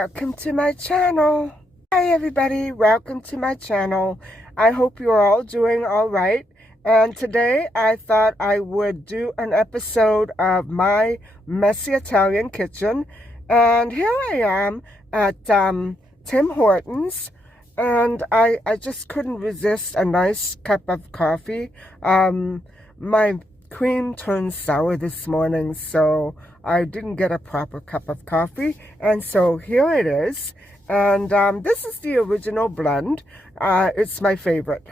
Welcome to my channel. Hi everybody, welcome to my channel. I hope you're all doing all right. And today I thought I would do an episode of my messy Italian kitchen. And here I am at Tim Hortons. And I just couldn't resist a nice cup of coffee. My cream turned sour this morning, so I didn't get a proper cup of coffee, and so here it is. And this is the original blend. It's my favorite.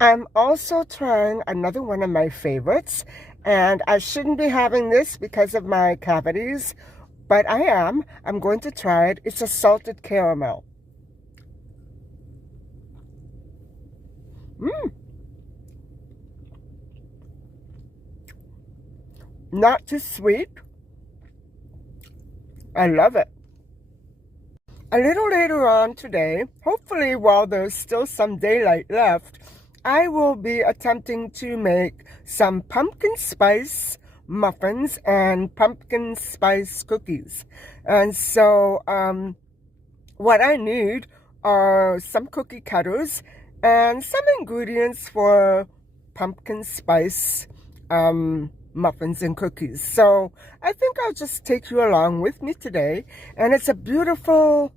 I'm also trying another one of my favorites, and I shouldn't be having this because of my cavities, but I am. I'm going to try it. It's a salted caramel. Not too sweet. I love it. A little later on today, hopefully while there's still some daylight left, I will be attempting to make some pumpkin spice muffins and pumpkin spice cookies. And so what I need are some cookie cutters and some ingredients for pumpkin spice muffins and cookies. So I think I'll just take you along with me today. And it's a beautiful,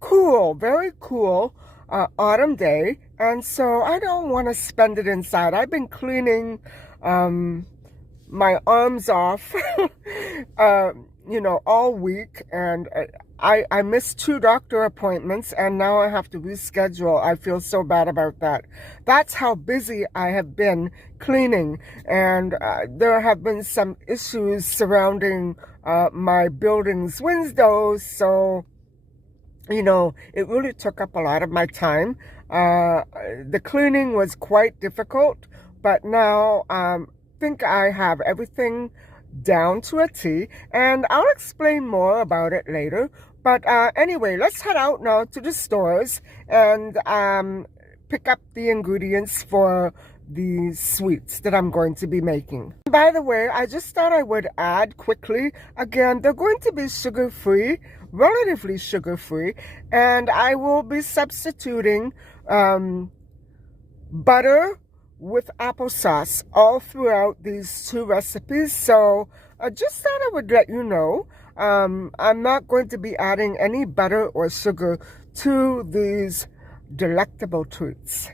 cool, very cool autumn day. And so I don't want to spend it inside. I've been cleaning my arms off, all week. And I missed 2 doctor appointments, and now I have to reschedule. I feel so bad about that. That's how busy I have been cleaning, and there have been some issues surrounding my building's windows, so, it really took up a lot of my time. The cleaning was quite difficult, but now I think I have everything down to a T, and I'll explain more about it later. But anyway, let's head out now to the stores and pick up the ingredients for the sweets that I'm going to be making. By the way, I just thought I would add quickly, again, they're going to be sugar-free, relatively sugar-free, and I will be substituting butter with applesauce all throughout these 2 recipes. So I just thought I would let you know. I'm not going to be adding any butter or sugar to these delectable treats.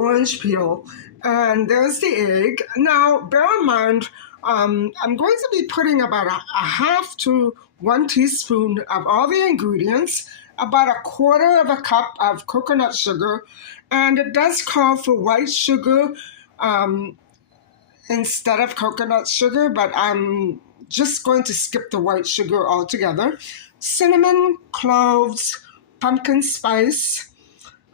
orange peel, and there's the egg. Now, bear in mind, I'm going to be putting about a half to 1 teaspoon of all the ingredients, about a quarter of a cup of coconut sugar, and it does call for white sugar instead of coconut sugar, but I'm just going to skip the white sugar altogether. Cinnamon, cloves, pumpkin spice,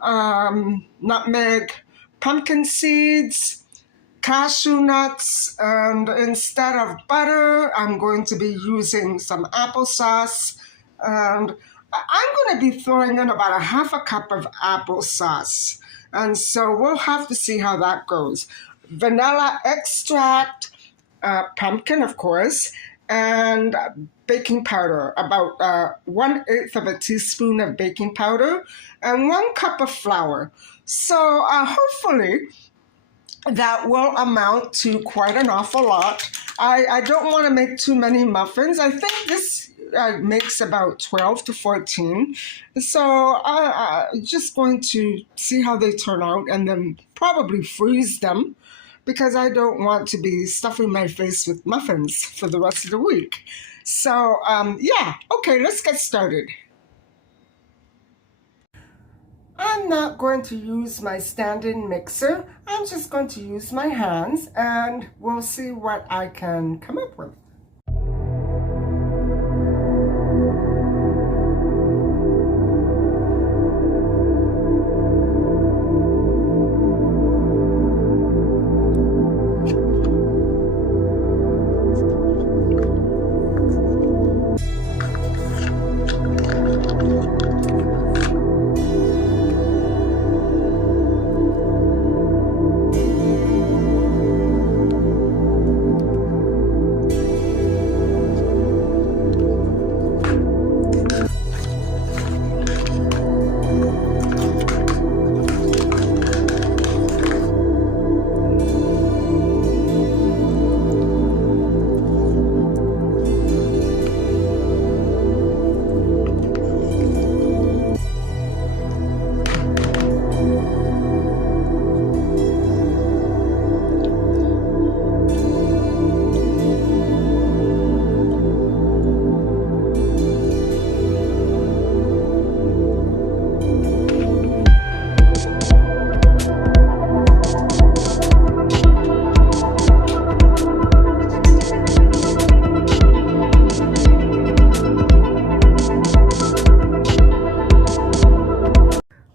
nutmeg, pumpkin seeds, cashew nuts, and instead of butter, I'm going to be using some applesauce, and I'm going to be throwing in about a half a cup of applesauce, and so we'll have to see how that goes. Vanilla extract, pumpkin, of course, and baking powder, about 1/8 of a teaspoon of baking powder, and 1 cup of flour. So hopefully that will amount to quite an awful lot. I don't want to make too many muffins. I think this makes about 12 to 14. So I'm just going to see how they turn out and then probably freeze them, because I don't want to be stuffing my face with muffins for the rest of the week. So yeah, okay, let's get started. I'm not going to use my stand-in mixer. I'm just going to use my hands, and we'll see what I can come up with.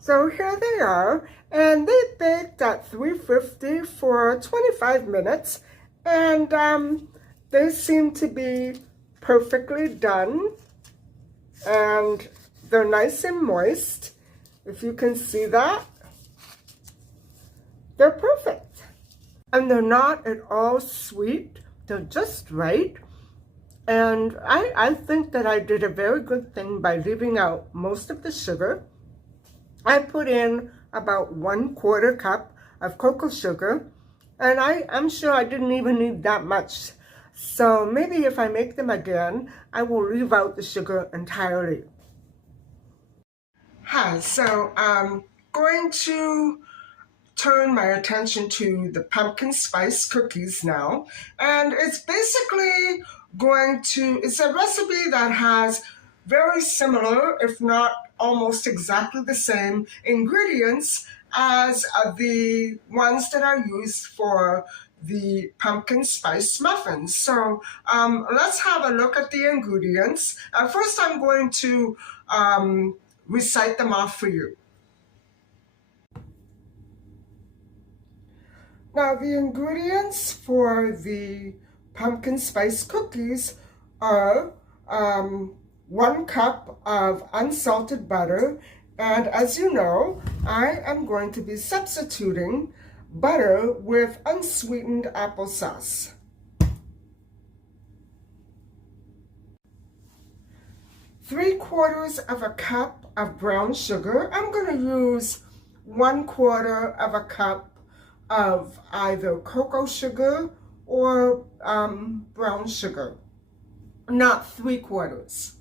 So here they are, and they baked at 350 for 25 minutes, and they seem to be perfectly done, and they're nice and moist. If you can see that, they're perfect. And they're not at all sweet, they're just right. And I think that I did a very good thing by leaving out most of the sugar. I put in about 1/4 cup of cocoa sugar, and I'm sure I didn't even need that much. So maybe if I make them again, I will leave out the sugar entirely. Hi, so I'm going to turn my attention to the pumpkin spice cookies now. And it's basically it's a recipe that has very similar, if not almost exactly the same ingredients as the ones that are used for the pumpkin spice muffins. So let's have a look at the ingredients. First, I'm going to recite them off for you. Now, the ingredients for the pumpkin spice cookies are 1 cup of unsalted butter, and as you know, I am going to be substituting butter with unsweetened applesauce. 3/4 of a cup of brown sugar. I'm going to use 1/4 of a cup of either cocoa sugar or brown sugar, not 3/4.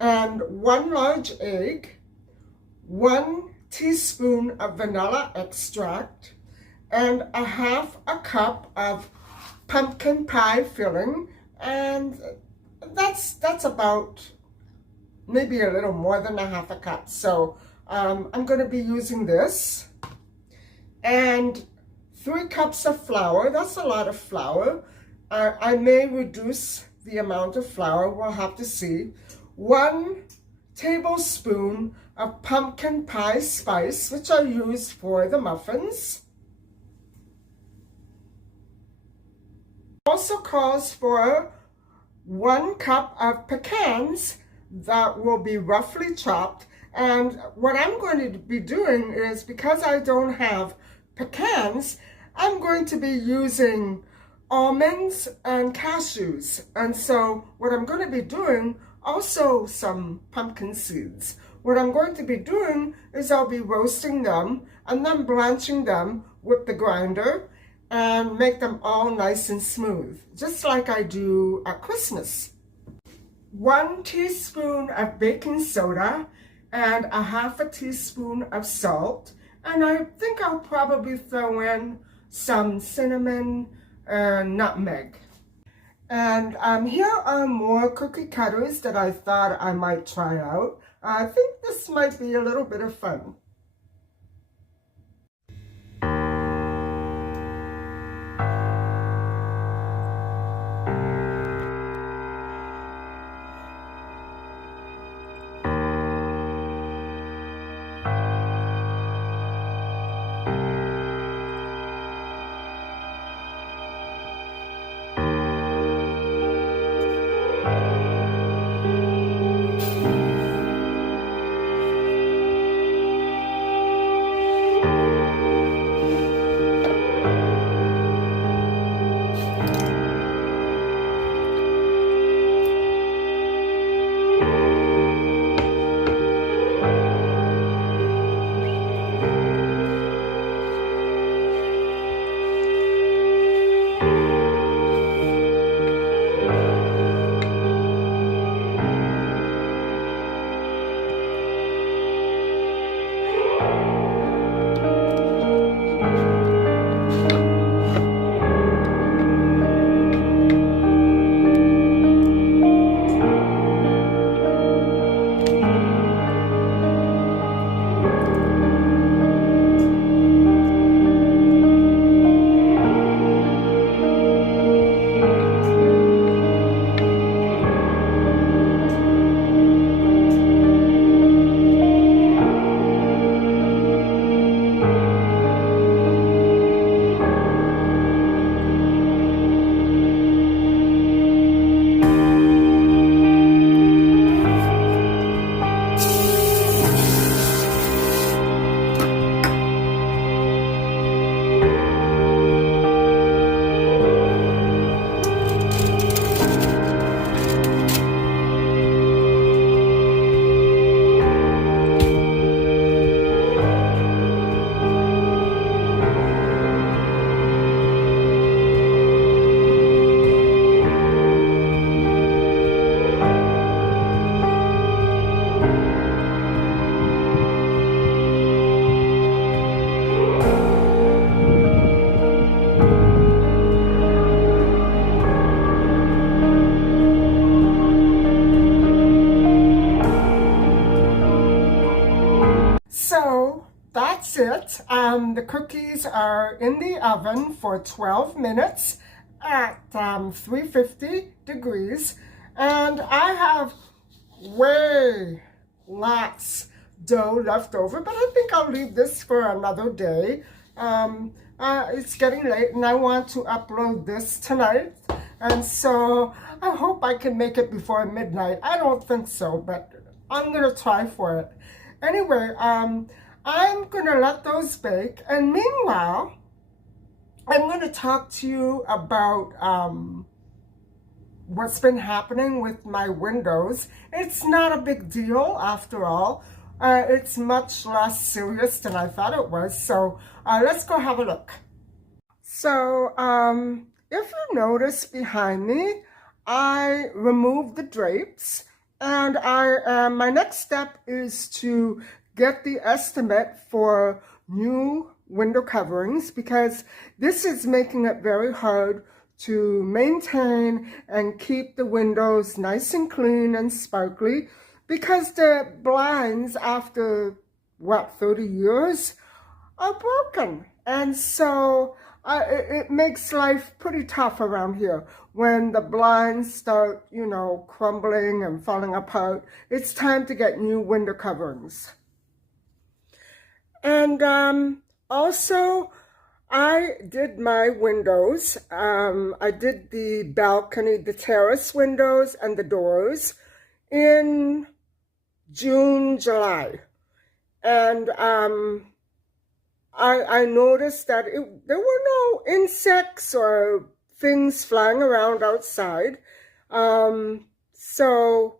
And 1 large egg, 1 teaspoon of vanilla extract, and a half a cup of pumpkin pie filling, and that's about maybe a little more than a half a cup. So I'm going to be using this, and 3 cups of flour. That's a lot of flour. I may reduce the amount of flour. We'll have to see. 1 tablespoon of pumpkin pie spice, which I use for the muffins. Also calls for 1 cup of pecans that will be roughly chopped. And what I'm going to be doing is, because I don't have pecans, I'm going to be using almonds and cashews. And so what I'm going to be doing, also some pumpkin seeds. What I'm going to be doing is I'll be roasting them and then blanching them with the grinder and make them all nice and smooth, just like I do at Christmas. 1 teaspoon of baking soda and a half a teaspoon of salt. And I think I'll probably throw in some cinnamon and nutmeg. And here are more cookie cutters that I thought I might try out. I think this might be a little bit of fun. So that's it. The cookies are in the oven for 12 minutes at 350 degrees. And I have way lots dough left over, but I think I'll leave this for another day. It's getting late and I want to upload this tonight. And so I hope I can make it before midnight. I don't think so, but I'm going to try for it. Anyway, I'm going to let those bake. And meanwhile, I'm going to talk to you about what's been happening with my windows. It's not a big deal after all. It's much less serious than I thought it was. So let's go have a look. So if you notice behind me, I removed the drapes. And my next step is to get the estimate for new window coverings, because this is making it very hard to maintain and keep the windows nice and clean and sparkly, because the blinds, after what, 30 years, are broken. And so it makes life pretty tough around here when the blinds start, you know, crumbling and falling apart. It's time to get new window coverings. And also, I did my windows. I did the balcony, the terrace windows and the doors in June, July. And I noticed that there were no insects or things flying around outside. So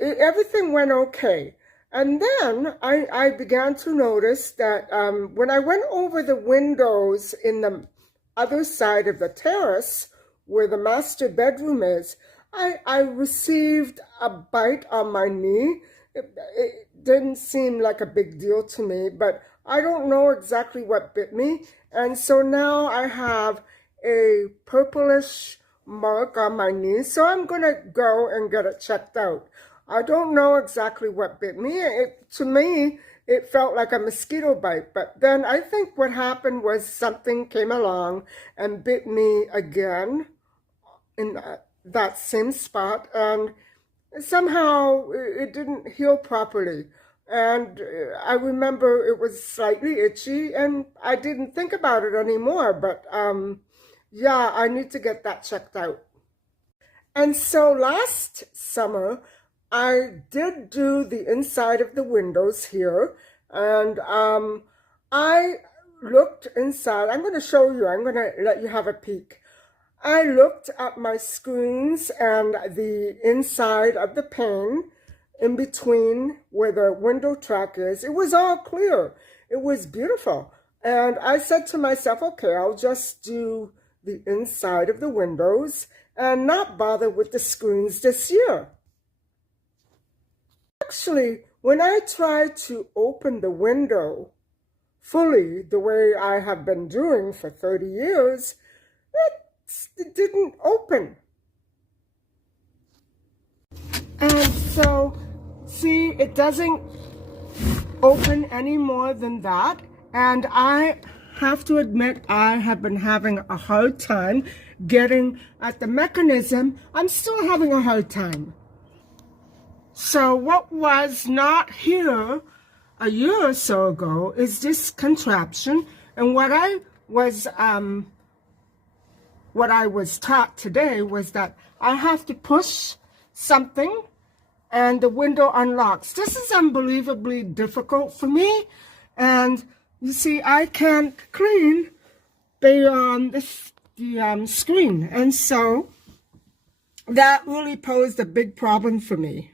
everything went okay. And then I began to notice that when I went over the windows in the other side of the terrace, where the master bedroom is, I received a bite on my knee. It didn't seem like a big deal to me, but I don't know exactly what bit me. And so now I have a purplish mark on my knee. So I'm going to go and get it checked out. I don't know exactly what bit me. To me, it felt like a mosquito bite. But then I think what happened was something came along and bit me again in that same spot. And somehow it didn't heal properly. And I remember it was slightly itchy, and I didn't think about it anymore. But yeah, I need to get that checked out. And so last summer, I did do the inside of the windows here, and I looked inside. I'm going to show you. I'm going to let you have a peek. I looked at my screens and the inside of the pane in between where the window track is. It was all clear. It was beautiful. And I said to myself, okay, I'll just do the inside of the windows and not bother with the screens this year. Actually, when I tried to open the window fully the way I have been doing for 30 years, it didn't open. And so, see, it doesn't open any more than that. And I have to admit, I have been having a hard time getting at the mechanism. I'm still having a hard time. So what was not here a year or so ago is this contraption. And what I was taught today was that I have to push something and the window unlocks. This is unbelievably difficult for me. And you see, I can't clean the screen. And so that really posed a big problem for me.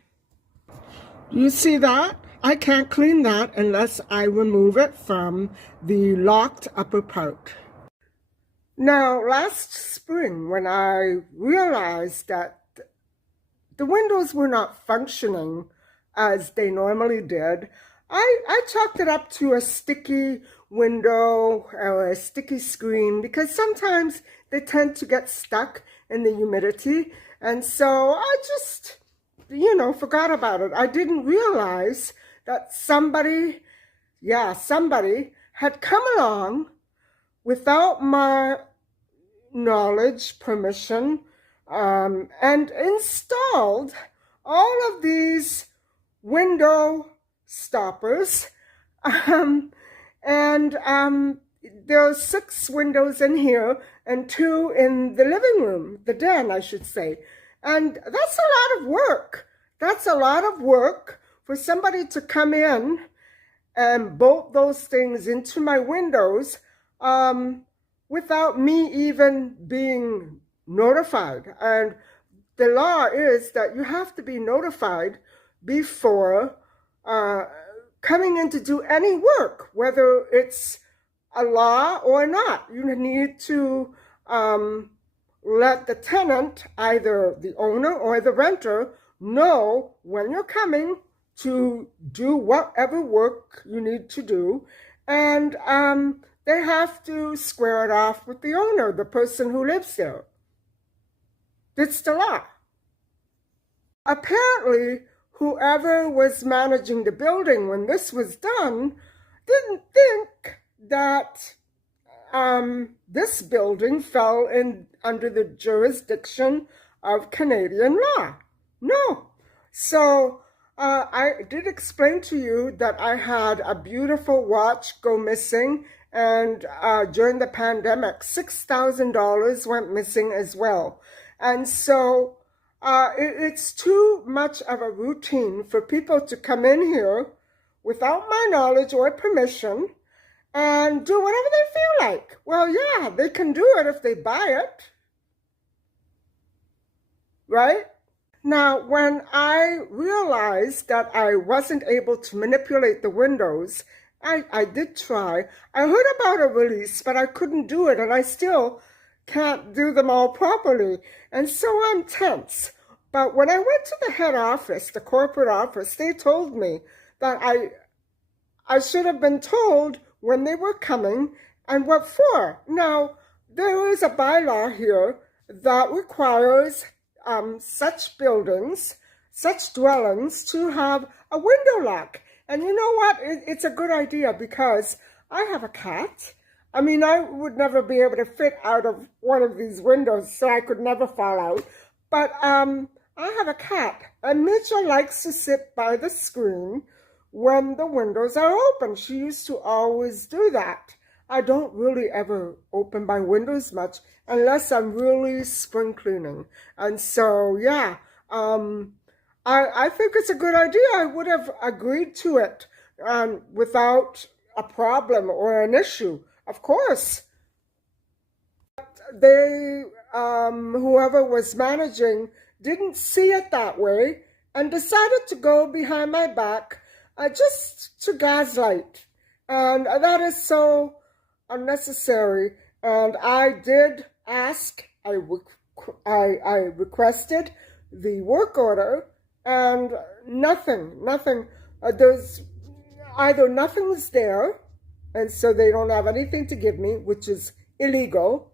You see that? I can't clean that unless I remove it from the locked upper part. Now, last spring, when I realized that the windows were not functioning as they normally did, I chalked it up to a sticky window or a sticky screen, because sometimes they tend to get stuck in the humidity. And so I just, forgot about it. I didn't realize that somebody had come along without my knowledge, permission, and installed all of these window stoppers. There are 6 windows in here and 2 in the living room, the den, I should say. And that's a lot of work. That's a lot of work for somebody to come in and bolt those things into my windows without me even being notified. And the law is that you have to be notified before coming in to do any work, whether it's a law or not. You need to let the tenant, either the owner or the renter, know when you're coming to do whatever work you need to do, and they have to square it off with the owner, the person who lives there. It's the law. Apparently, whoever was managing the building when this was done didn't think that this building fell under the jurisdiction of Canadian law. No. So I did explain to you that I had a beautiful watch go missing, and during the pandemic, $6,000 went missing as well. And so it's too much of a routine for people to come in here without my knowledge or permission and do whatever they feel like. Well, yeah, they can do it if they buy it, right? Now, when I realized that I wasn't able to manipulate the windows, I did try. I heard about a release, but I couldn't do it, and I still can't do them all properly. And so I'm tense. But when I went to the head office, the corporate office, they told me that I should have been told when they were coming and what for. Now, there is a bylaw here that requires such buildings, such dwellings, to have a window lock. And you know what? It's a good idea because I have a cat. I mean, I would never be able to fit out of one of these windows, so I could never fall out. But I have a cat, and Mitchell likes to sit by the screen when the windows are open. She used to always do that. I don't really ever open my windows much unless I'm really spring cleaning. And so, yeah, I think it's a good idea. I would have agreed to it without a problem or an issue, of course. They, whoever was managing, didn't see it that way and decided to go behind my back just to gaslight. And that is so unnecessary. And I did ask, I requested the work order, and nothing. There's either nothing's there, and so they don't have anything to give me, which is illegal,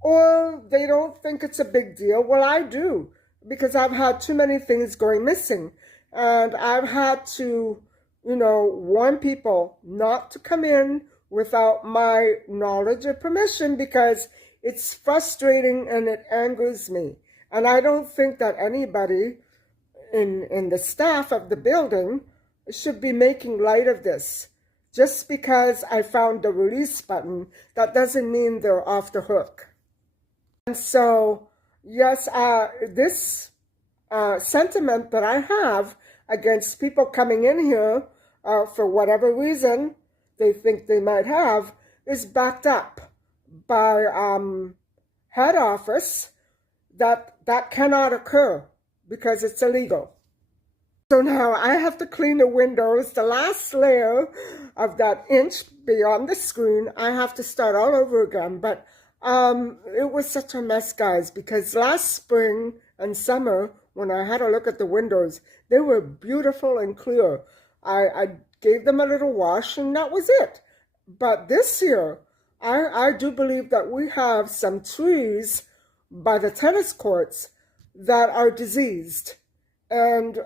or they don't think it's a big deal. Well, I do, because I've had too many things going missing, and I've had to, warn people not to come in without my knowledge or permission, because it's frustrating and it angers me. And I don't think that anybody in the staff of the building should be making light of this. Just because I found the release button, that doesn't mean they're off the hook. And so, yes, this sentiment that I have against people coming in here for whatever reason they think they might have is backed up by head office that cannot occur because it's illegal. So now I have to clean the windows, the last layer of that inch beyond the screen. I have to start all over again. But it was such a mess, guys, because last spring and summer, when I had a look at the windows, they were beautiful and clear. I gave them a little wash, and that was it. But this year, I do believe that we have some trees by the tennis courts that are diseased. And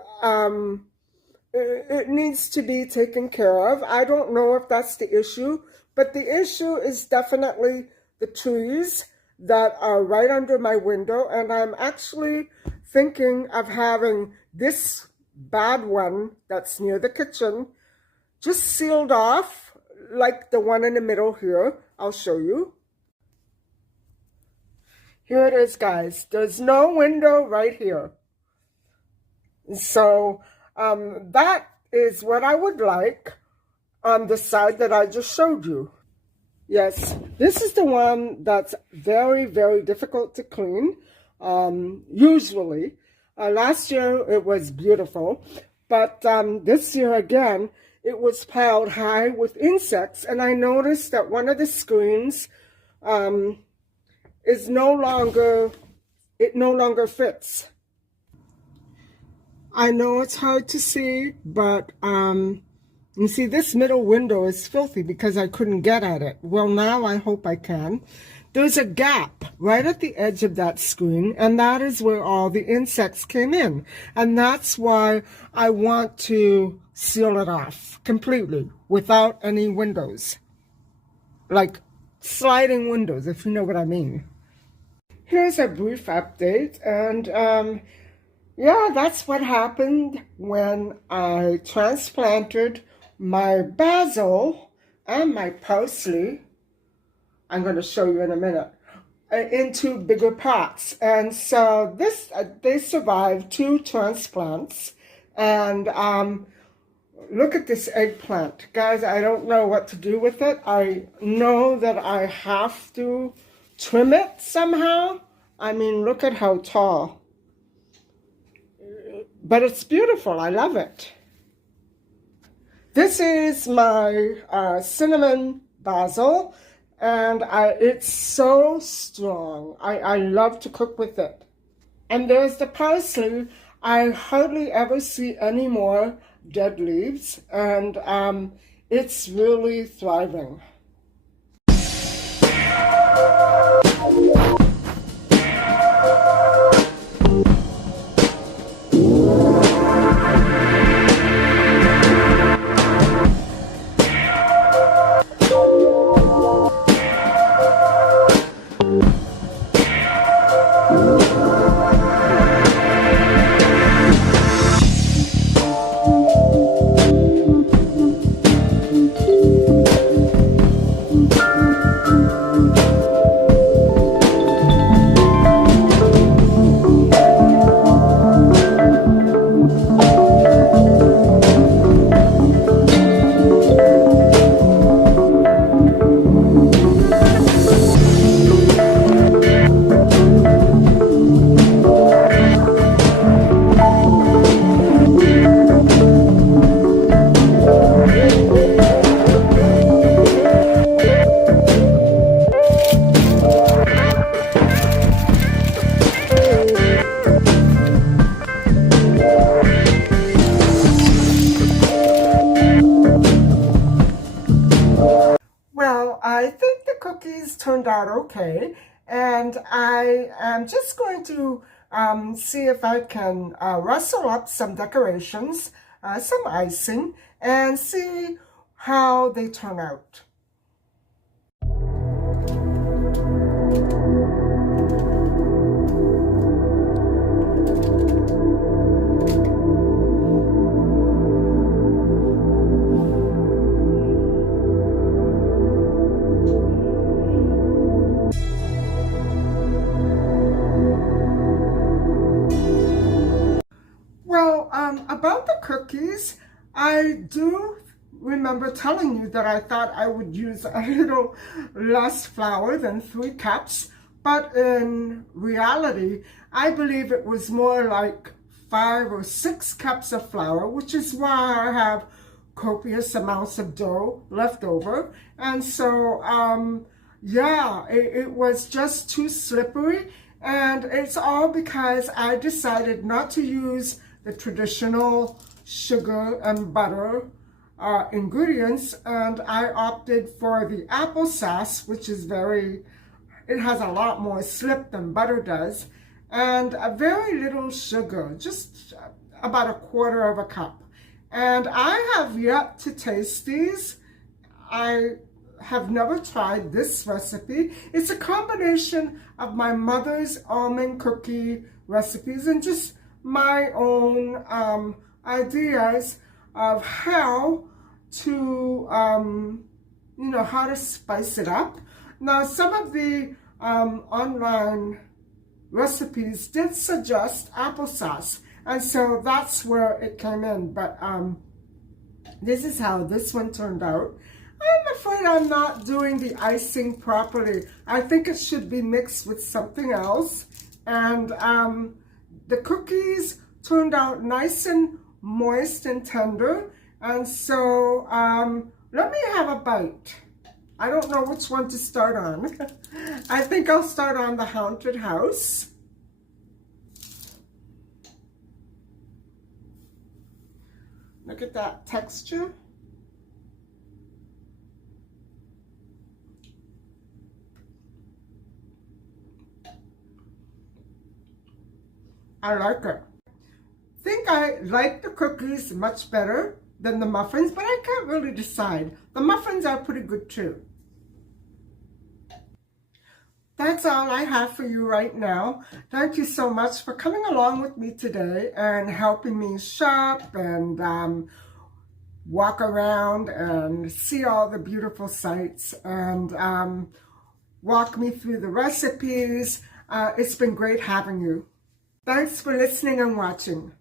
it needs to be taken care of. I don't know if that's the issue, but the issue is definitely the trees that are right under my window. And I'm actually thinking of having this bad one that's near the kitchen just sealed off, like the one in the middle here. I'll show you. Here it is, guys. There's no window right here. So that is what I would like on the side that I just showed you. Yes, this is the one that's very, very difficult to clean, usually. Last year it was beautiful, but this year again, it was piled high with insects, and I noticed that one of the screens is no longer fits. I know it's hard to see, but you see, this middle window is filthy because I couldn't get at it. Well, now I hope I can. There's a gap right at the edge of that screen, and that is where all the insects came in. And that's why I want to seal it off completely without any windows. Like sliding windows, if you know what I mean. Here's a brief update, and yeah, that's what happened when I transplanted my basil and my parsley, I'm going to show you in a minute, into bigger pots. And so this, they survived 2 transplants. And look at this eggplant. Guys, I don't know what to do with it. I know that I have to trim it somehow. I mean, look at how tall. But it's beautiful. I love it. This is my cinnamon basil, and it's so strong. I love to cook with it. And there's the parsley. I hardly ever see any more dead leaves, and it's really thriving. Well, I think the cookies turned out okay, and I am just going to see if I can rustle up some decorations, some icing, and see how they turn out. About the cookies, I do remember telling you that I thought I would use a little less flour than 3 cups, but in reality, I believe it was more like 5 or 6 cups of flour, which is why I have copious amounts of dough left over. And so, yeah, it was just too slippery, and it's all because I decided not to use the traditional sugar and butter ingredients, and I opted for the applesauce, which is it has a lot more slip than butter does, and a very little sugar, just about 1/4 cup. And I have yet to taste these. I have never tried this recipe. It's a combination of my mother's almond cookie recipes and just my own ideas of how to, how to spice it up. Now, some of the online recipes did suggest applesauce, and so that's where it came in. But this is how this one turned out. I'm afraid I'm not doing the icing properly. I think it should be mixed with something else. And the cookies turned out nice and moist and tender. And so let me have a bite. I don't know which one to start on. I think I'll start on the haunted house. Look at that texture. I like it. I think I like the cookies much better than the muffins, but I can't really decide. The muffins are pretty good too. That's all I have for you right now. Thank you so much for coming along with me today and helping me shop and walk around and see all the beautiful sights and walk me through the recipes. It's been great having you. Thanks for listening and watching.